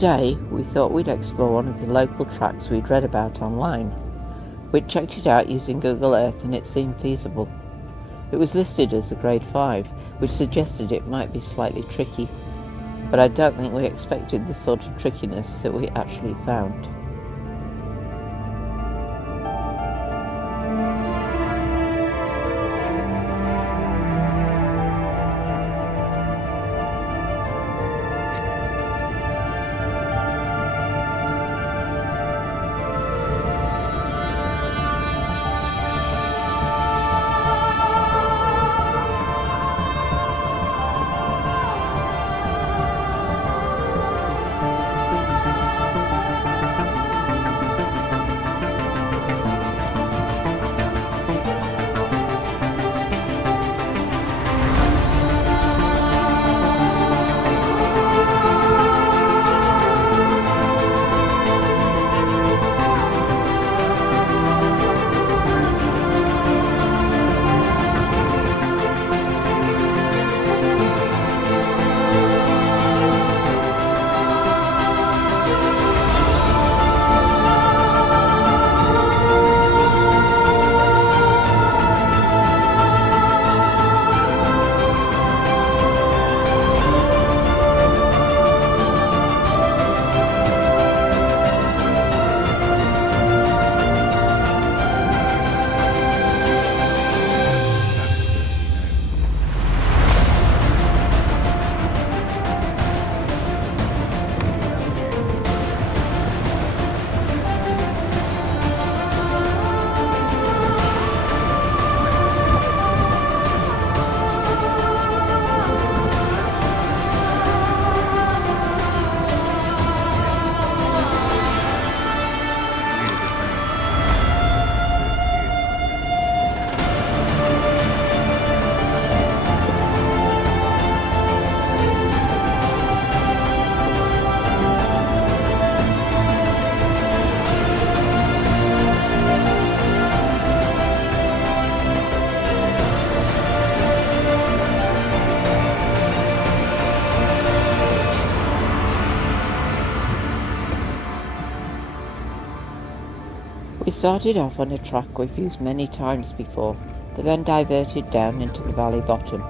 Today, we thought we'd explore one of the local tracks we'd read about online. We'd checked it out using Google Earth and it seemed feasible. It was listed as a Grade 5, which suggested it might be slightly tricky, but I don't think we expected the sort of trickiness that we actually found. We started off on a track we've used many times before, but then diverted down into the valley bottom.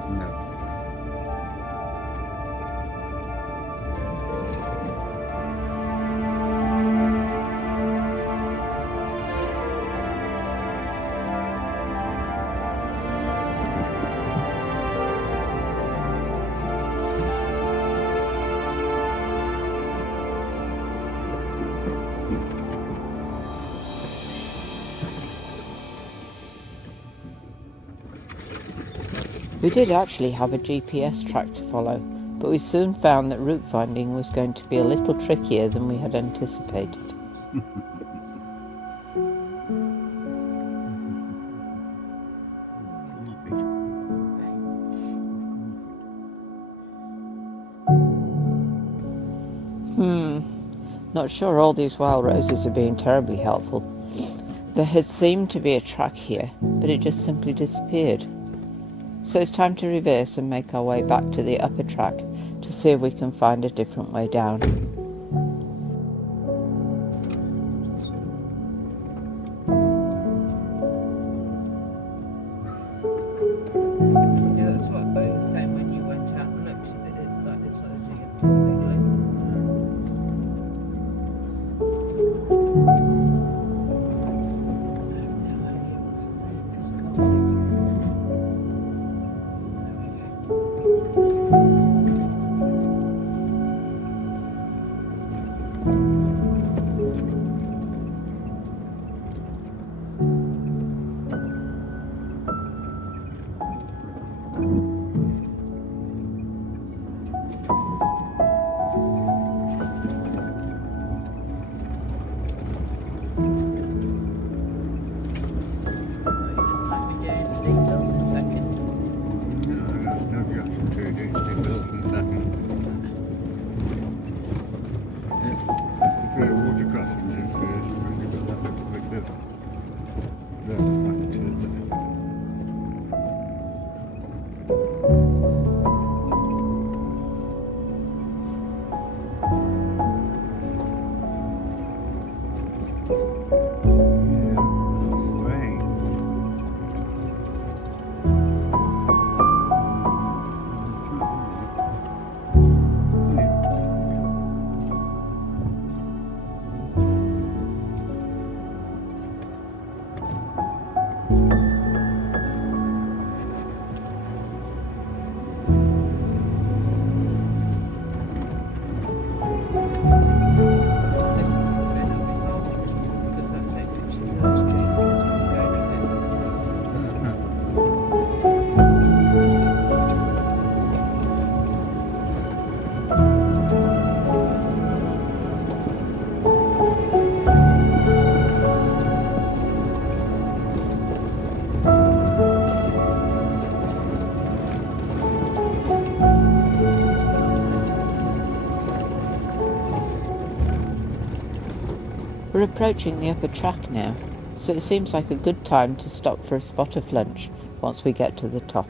We did actually have a GPS track to follow, but we soon found that route finding was going to be a little trickier than we had anticipated. Not sure all these wild roses are being terribly helpful. There had seemed to be a track here, but it just simply disappeared. So it's time to reverse and make our way back to the upper track to see if we can find a different way down. Yeah, that's what I was saying when you went out and looked at it, like this sort of thing at the beginning. We're approaching the upper track now, so it seems like a good time to stop for a spot of lunch once we get to the top.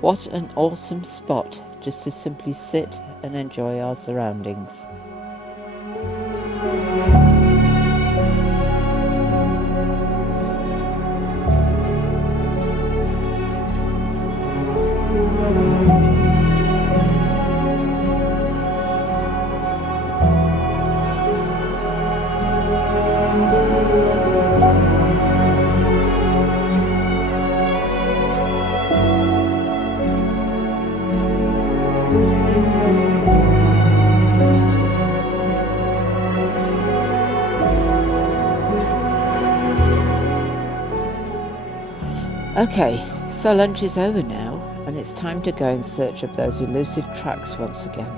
What an awesome spot just to simply sit and enjoy our surroundings. Okay, so lunch is over now, and it's time to go in search of those elusive tracks once again.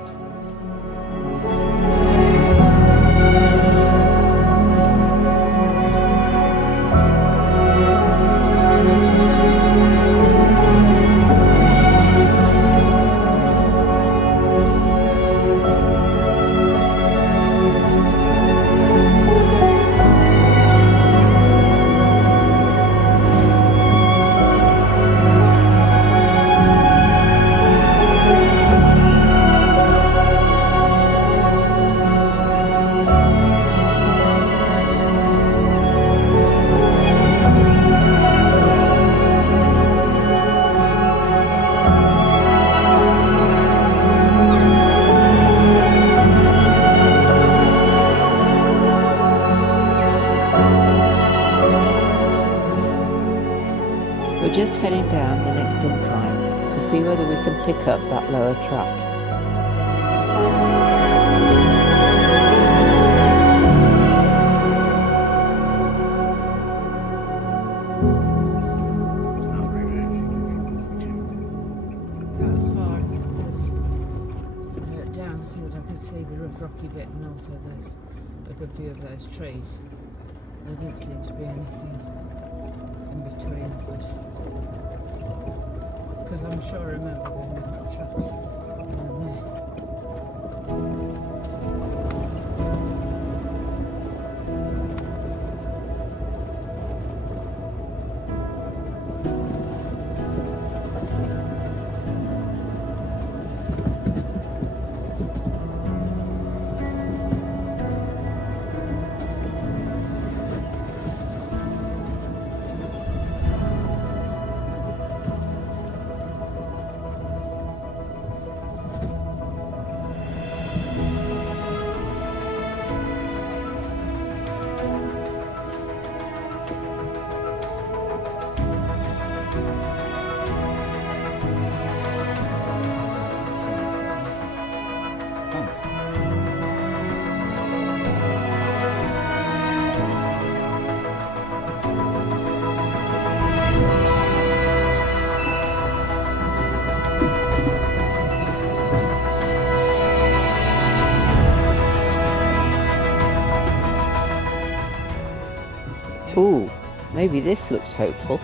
We're just heading down the next incline to see whether we can pick up that lower track. That was far down so that I could see the rough rocky bit, and also there's a good view of those trees. There didn't seem to be anything in between, because I'm sure I remember going down the track down there. Ooh, maybe this looks hopeful.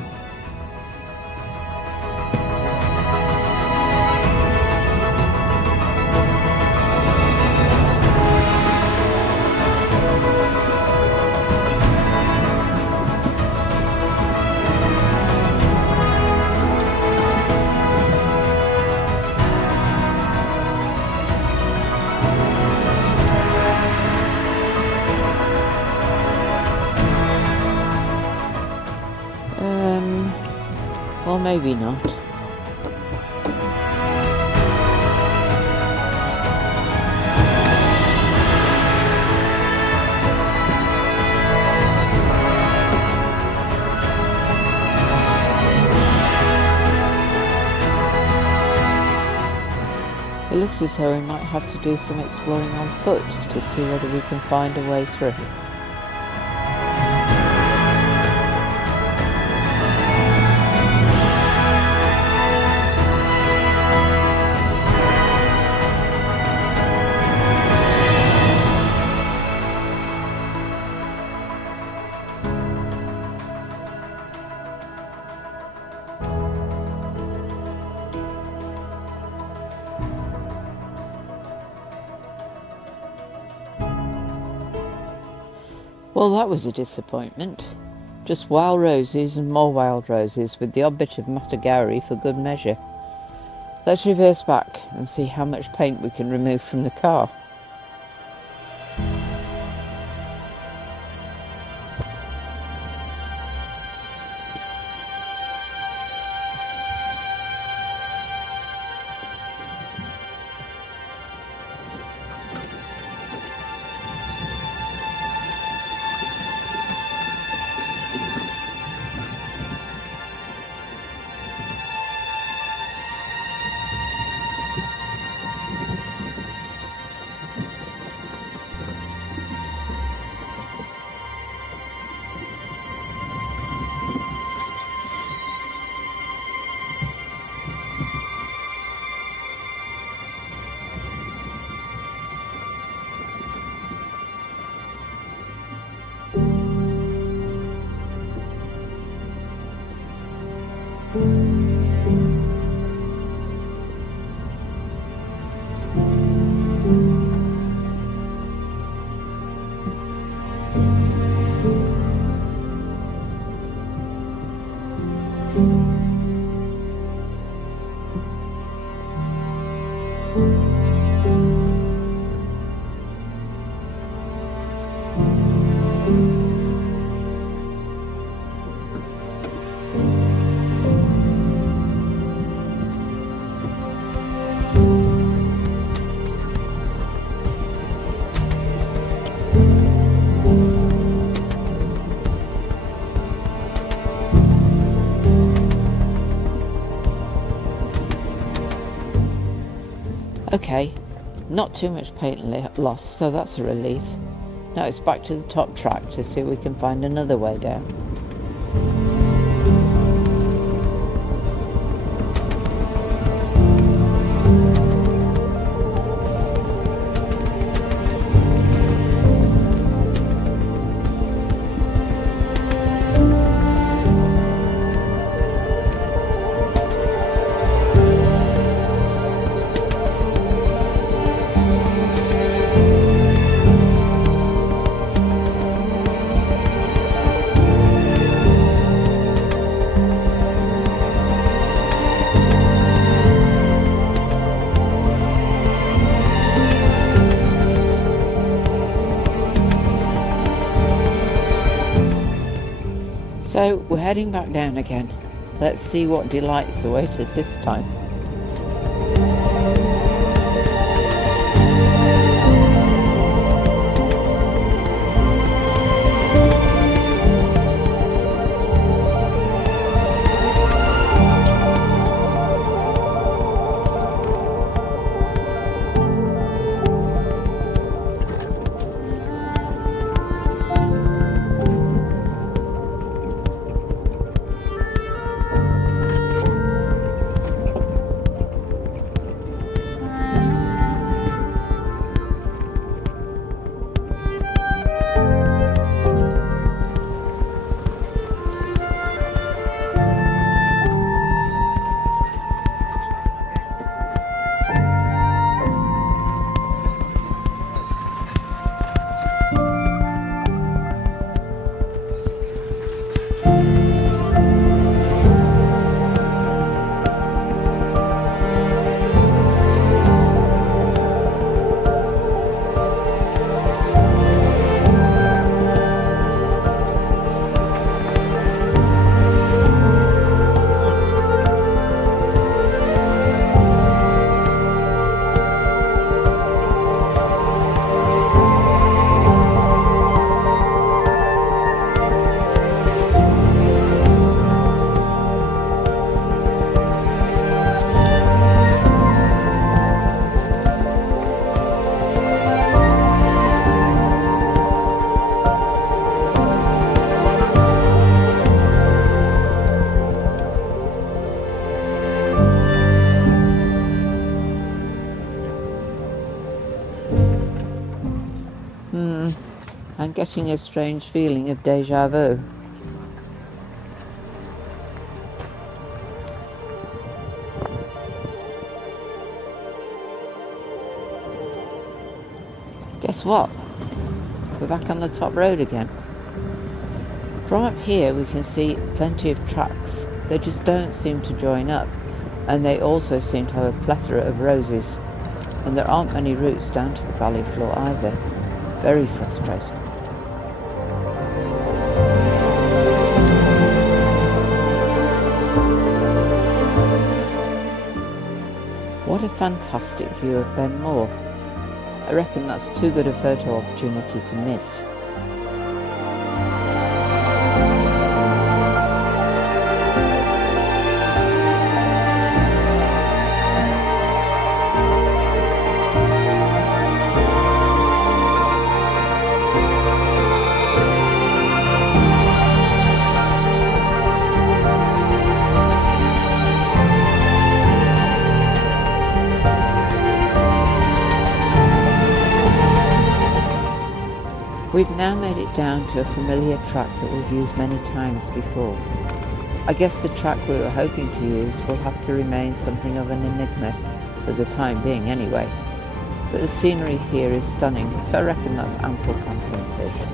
Or maybe not. It looks as though we might have to do some exploring on foot to see whether we can find a way through. Well, that was a disappointment. Just wild roses and more wild roses, with the odd bit of matagari for good measure. Let's reverse back and see how much paint we can remove from the car. Okay, not too much paint loss, so that's a relief. Now it's back to the top track to see if we can find another way down. So we're heading back down again. Let's see what delights await us this time. I'm getting a strange feeling of deja vu. Guess what? We're back on the top road again. From up here we can see plenty of tracks. They just don't seem to join up, and they also seem to have a plethora of roses, and there aren't many routes down to the valley floor either. Very frustrating. What a fantastic view of Ben Moor. I reckon that's too good a photo opportunity to miss. We've now made it down to a familiar track that we've used many times before. I guess the track we were hoping to use will have to remain something of an enigma for the time being anyway. But the scenery here is stunning, so I reckon that's ample compensation.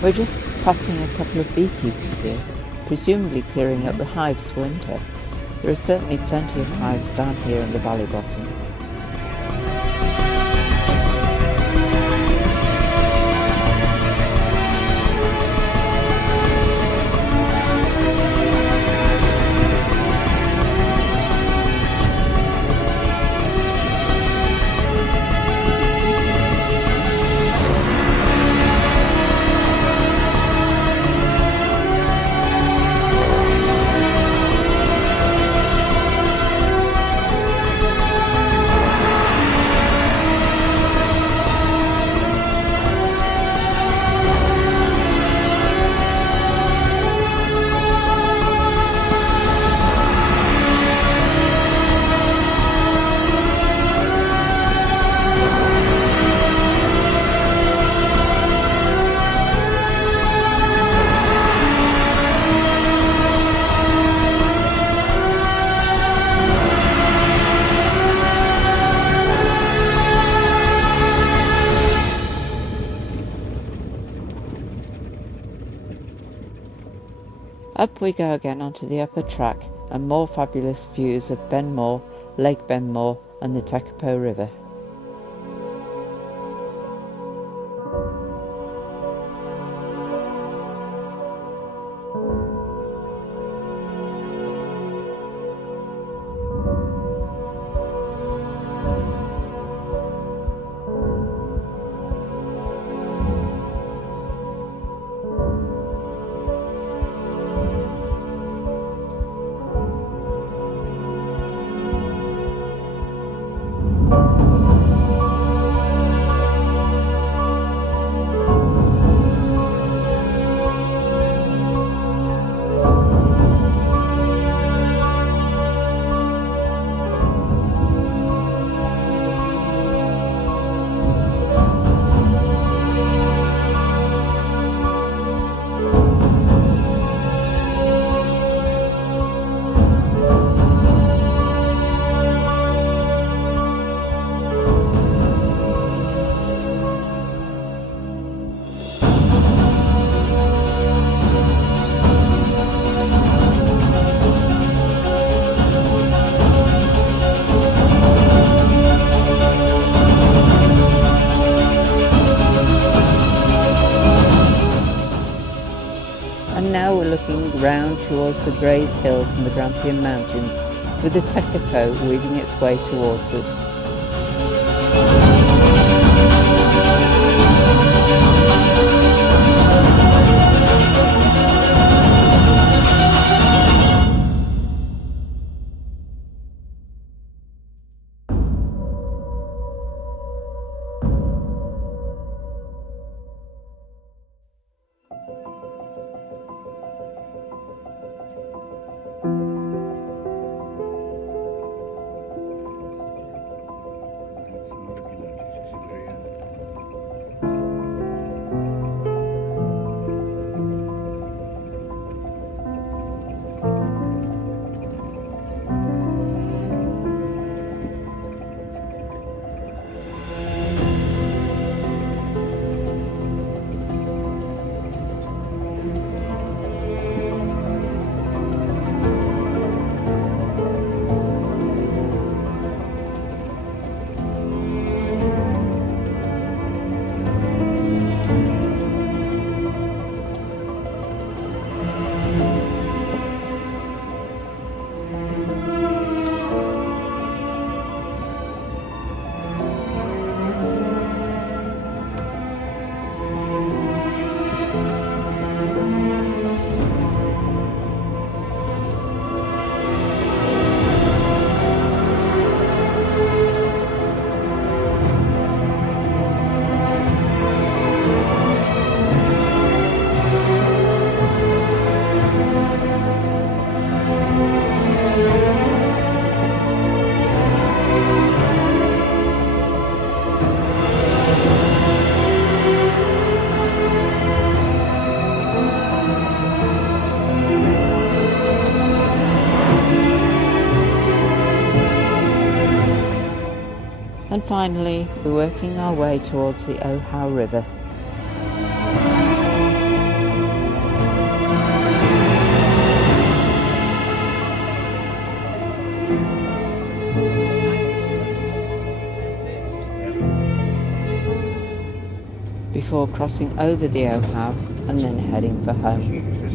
We're just passing a couple of beekeepers here, presumably clearing up the hives for winter. There are certainly plenty of hives down here in the valley bottom. Up we go again onto the upper track and more fabulous views of Ben Moor, Lake Ben Moor and the Tekapo River. towards the Grays Hills and the Grampian Mountains, with the Tekapo weaving its way towards us. And finally, we're working our way towards the Ohau River. Before crossing over the Ohau and then heading for home.